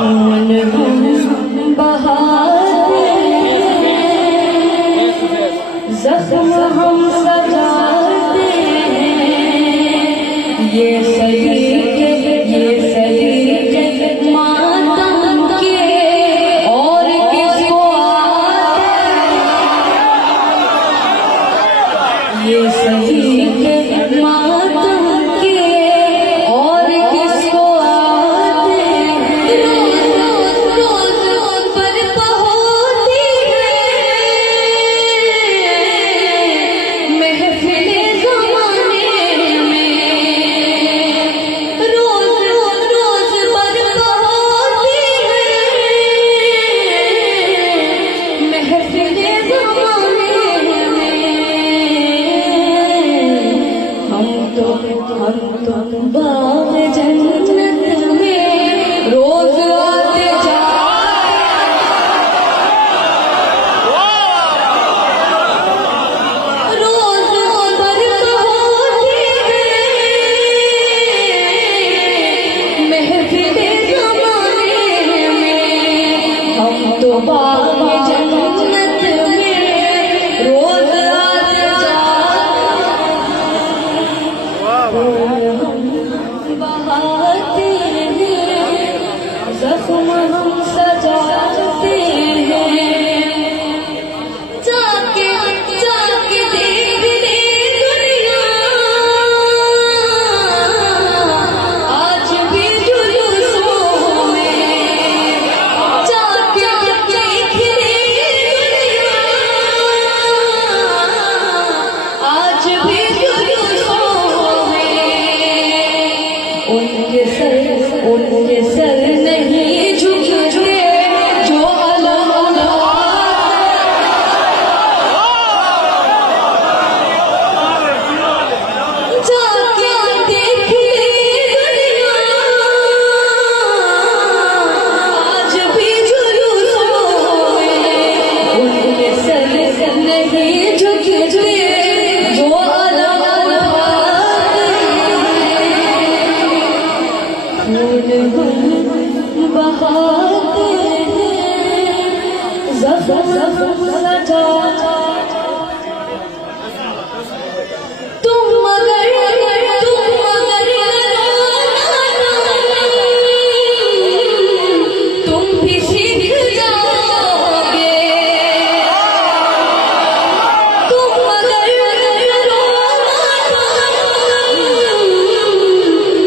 खून हम बहाते हैं, जख्म हम सजाते हैं, ये सही मातम के और किसको आते, ये सही मातम के और किसको आते, रोज रोज बरपा होती है महफिले ज़माने में, रोज रोज बरपा होती है महफिले ज़माने में। हम तो बाग जन्नत में रोज आते रोज बरपा होती है महफिले ज़माने में। हम तो बाग जन्नत में रोज आते बहाते हैं, जख्म हम सजाते हैं, जाके जाके देख ले दुनिया आज भी जुलूसों में, जाके देख ले दुनिया आज भी जुलूसों में। उनके सर नहीं झुकते जो अलम जाके देख ले दुनिया आज भी जुलूसों में। उनके सर नहीं झुकते जो अलम बहाते हैं, जख्म सजाते। तुम मगर तुम भी सीख जाओगे, तुम मगर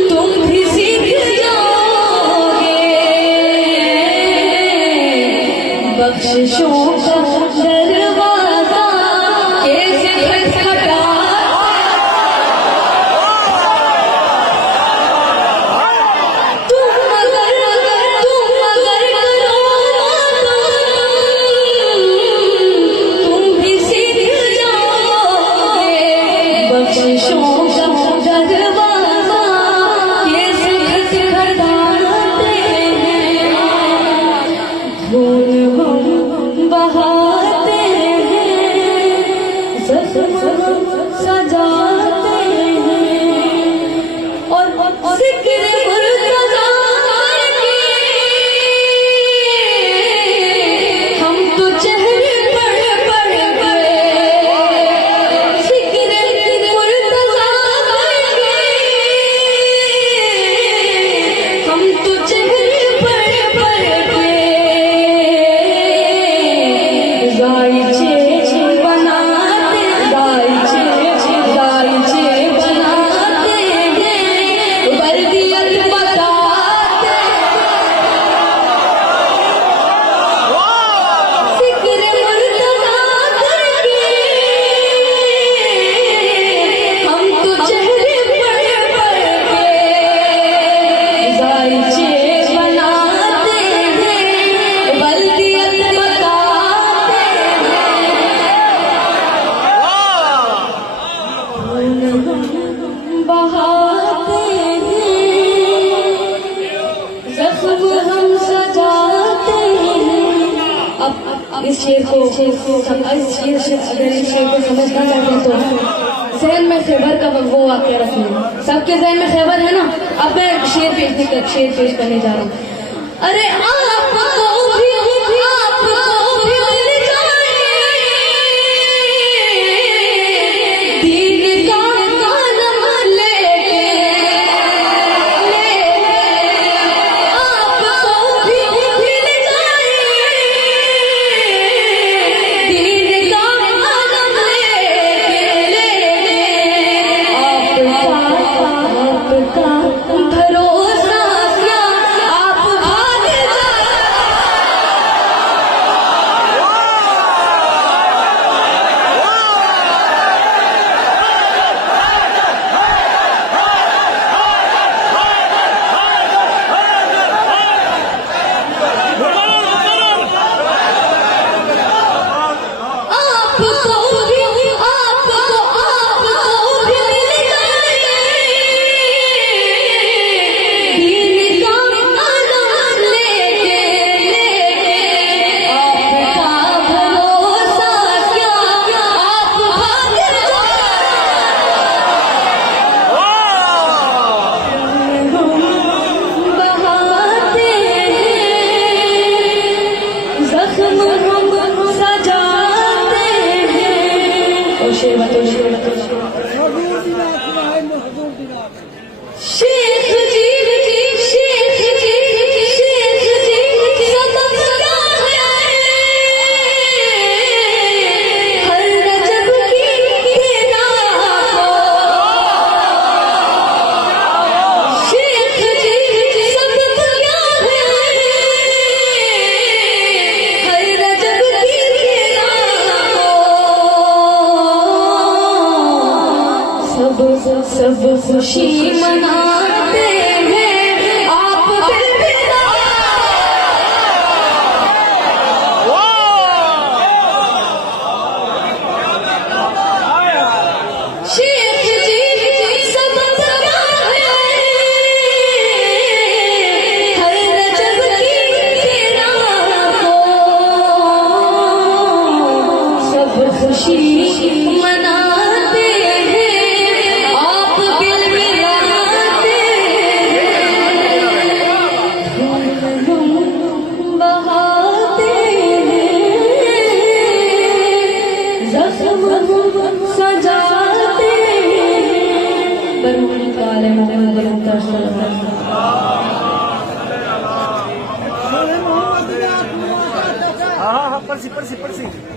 तुम भी सीख जाओगे, बख्शिशों का दरवाजा कैसे खटखटा, तुम मगर करो तुम भी सीख जाओगे, बख्शिशों का दरवाजा कैसे खटखटाते हैं, खून हम बहाते हैं, जख्म हम सजाते हैं, और जिक्र मुर्तज़ा करके हम तो चेहरे पढ़ गए, जिक्र मुर्तज़ा करके हम तो चेहरे पढ़ गए, गायचे बनाते हैं, वर्दियत बताते, जिक्र मुर्तज़ा करके हम तो चेहरे पढ़ के गायचे बनाते हैं, वर्दियत बताते हैं, बहाते हैं, जख्म हम सजाते हैं। अब इस शेर को अगर इस शेर को समझना चाहते हैं तो जहन में खैबर का वो वाक़या रखना। सबके जहन में खैबर है ना। अब मैं शेर पेश करने जा रहा हूँ। अरे सब खुशी मनाते हैं आप दिल बिना शेख जी सब सदा है हर रजब की तेरा को सब खुशी मनाते हैं आप दिल मिलाते हैं हम बहाते हैं जख्म सजाते हैं बरूनी काले मोहम्मद मुंतज़र हाँ हाँ हाँ पर्सी पर्सी पर्सी